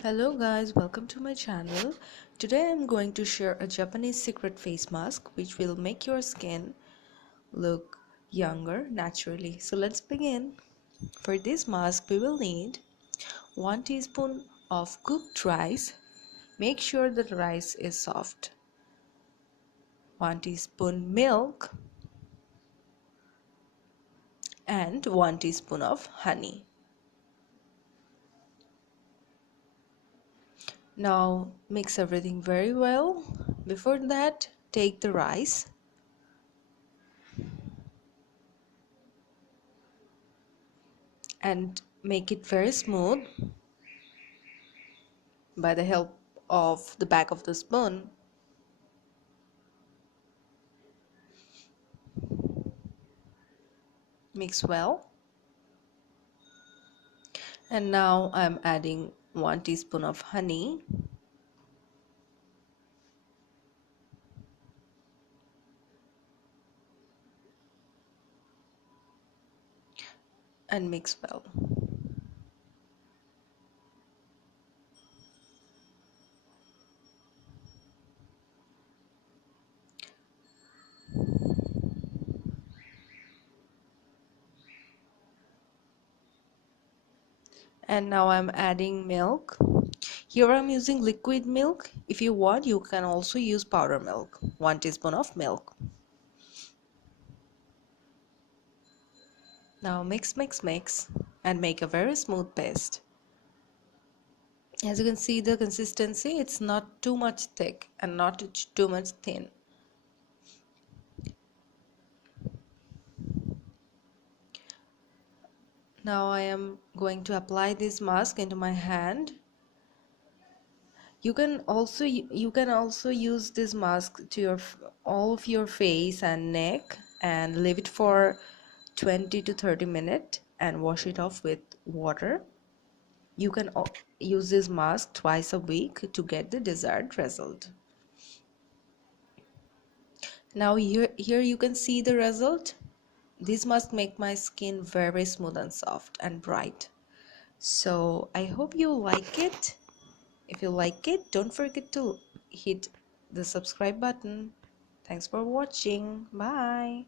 Hello guys, welcome to my channel. Today I'm going to share a Japanese secret face mask which will make your skin look younger naturally. So let's begin. For this mask we will need 1 teaspoon of cooked rice. Make sure the rice is soft. 1 teaspoon milk and 1 teaspoon of honey. Now mix everything very well. Before that, take the rice and make it very smooth by the help of the back of the spoon. Mix well. And now I'm adding 1 teaspoon of honey and mix well. And now I'm adding milk. Here I'm using liquid milk. If you want, you can also use powder milk. 1 teaspoon of milk. Now mix and make a very smooth paste. As you can see the consistency, it's not too much thick and not too much thin. Now I am going to apply this mask into my hand. You can also use this mask to all of your face and neck and leave it for 20 to 30 minutes and wash it off with water. You can use this mask twice a week to get the desired result. Now here you can see the result. This mask make my skin very smooth and soft and bright. So I hope you like it. If you like it, don't forget to hit the subscribe button. Thanks for watching. Bye.